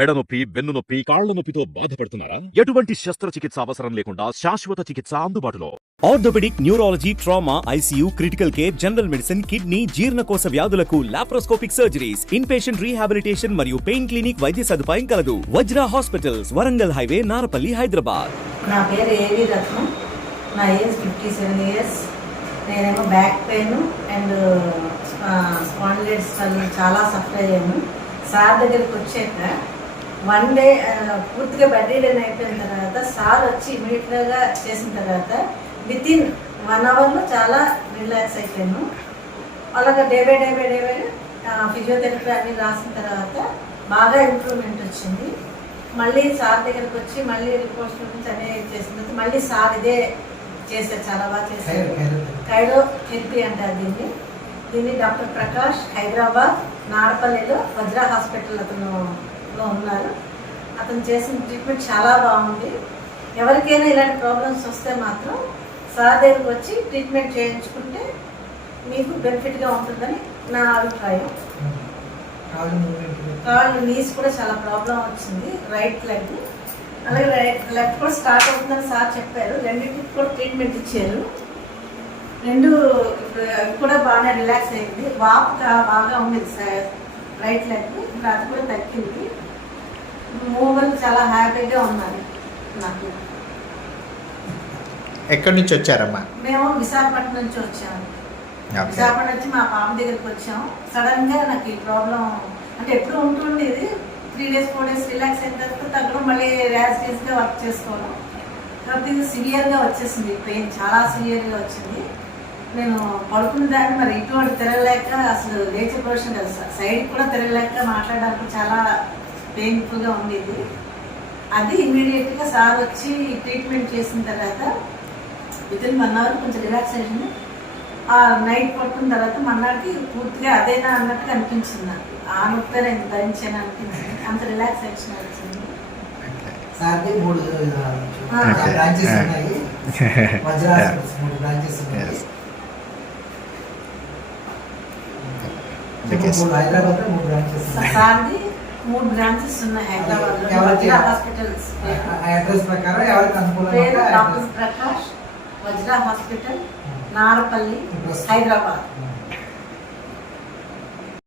మెడ నొప్పి వెన్ను నొప్పి కాళ్ళ నొప్పితో బాధపడుతున్నారా? ఎటువంటి శస్త్రచికిత్స అవసరం లేకుండా శాశ్వత చికిత్స అందుబాటులో. Orthopaedic neurology trauma ICU critical care general medicine kidney జీర్ణకోశ వ్యాధులకు laparoscopic surgeries in patient rehabilitation మరియు పెయిన్ క్లినిక్ వైద్య సదుపాయం కలదు. Vajra hospitals Warangal highway Narapalli Hyderabad. నా పేరు ఏవి రత్నం. నా ఏజ్ ఫిఫ్టీ సెవెన్ ఇయర్స్ నేనేమో బ్యాక్ పెయిన్ అండ్ స్పాండిలైటిస్ చాలా సఫర్ అయ్యాను. సార్ దగ్గరికి వచ్చాక వన్ డే పూర్తిగా బెడ్ రీడన్ అయిపోయిన తర్వాత సార్ వచ్చి ఇమీడియట్గా చేసిన తర్వాత విత్ ఇన్ వన్ అవర్లో చాలా రిలాక్స్ అయిపోయాను. అలాగే day by day by day by physiotherapy అన్ని రాసిన తర్వాత బాగా ఇంప్రూవ్మెంట్ వచ్చింది. మళ్ళీ సార్ దగ్గరికి వచ్చి మళ్ళీ రిపోర్ట్స్ గురించి అనే చేసిన తర్వాత మళ్ళీ సార్ ఇదే చేశారు చాలా బాగా చేశారు. కైడో థెరపీ అంటారు దీన్ని. దీన్ని డాక్టర్ ప్రకాష్ హైదరాబాద్ నార్పల్లిలో వజ్రా హాస్పిటల్ అతను లో ఉన్నారు. అతను చేసిన ట్రీట్మెంట్ చాలా బాగుంది. ఎవరికైనా ఇలాంటి ప్రాబ్లమ్స్ వస్తే మాత్రం సార్ దగ్గరికి వచ్చి ట్రీట్మెంట్ చేయించుకుంటే మీకు బెనిఫిట్గా ఉంటుందని నా అభిప్రాయం. కాళ్ళు నీస్ కూడా చాలా ప్రాబ్లం వచ్చింది. రైట్ లెగ్ అలాగే రైట్ లెగ్ కూడా స్టార్ట్ అవుతుందని సార్ చెప్పారు. రెండింటికి కూడా ట్రీట్మెంట్ ఇచ్చారు. రెండు ఇప్పుడు కూడా బాగానే రిలాక్స్ అయింది. వాపు కా- బాగా ఉండేది సార్. రైట్ లెగ్ ఇప్పుడు అది కూడా తగ్గింది. మూవల్ చాలా హ్యాపీగా ఉన్నారు నాకు. ఎక్కడి నుంచి వచ్చారమ్మా? మేము విశాఖపట్నం నుంచి వచ్చాము. విశాఖపట్నం వచ్చి మా పాప దగ్గరికి వచ్చాం సడన్గా నాకు ఈ ప్రాబ్లం అంటే ఎప్పుడు ఉంటుండేది three days four days relax అయిన తర్వాత తగ్గడం మళ్ళీ ర్యాస్ డేస్గా వర్క్ చేసుకోవడం. కాబట్టి ఇది సివియర్గా వచ్చేసింది. పెయిన్ చాలా సివియర్గా వచ్చింది. నేను పడుకున్న దాన్ని మరి ఇటువంటి తిరగలేక అసలు లేచే పొజిషన్ కదా సైడ్ కూడా తిరగలేక మాట్లాడడానికి చాలా పెయిన్ఫుల్గా ఉండేది. అది ఇమీడియట్గా సార్ వచ్చి ట్రీట్మెంట్ చేసిన తర్వాత విత్ ఇన్ వన్ అవర్ కొంచెం రిలాక్సేషన్ ఆ నైట్ పడుకున్న తర్వాత మన్నాడికి పూర్తిగా అదేనా అన్నట్టుగా అనిపించింది నాకు. ఆ నొప్పి నేను భరించాను అనిపించింది. అంత రిలాక్సేషన్ వచ్చింది. సార్ది మూడు ఆ. బ్రాంచెస్ ఉన్నాయి. మూడు బ్రాంచెస్ ఉన్నాయి. మూడు హైదరాబాద్లో మూడు బ్రాంచెస్. ఉన్నాయి సార్ది మూడు బ్రాంచెస్ ఉన్నాయి హైదరాబాద్ హాస్పిటల్స్. అడ్రస్ ప్రకారం ఎవరికి పేరు అనుకూలంగా డాక్టర్ ప్రకాష్ వజ్రా హాస్పిటల్ నారపల్లి. హైదరాబాద్.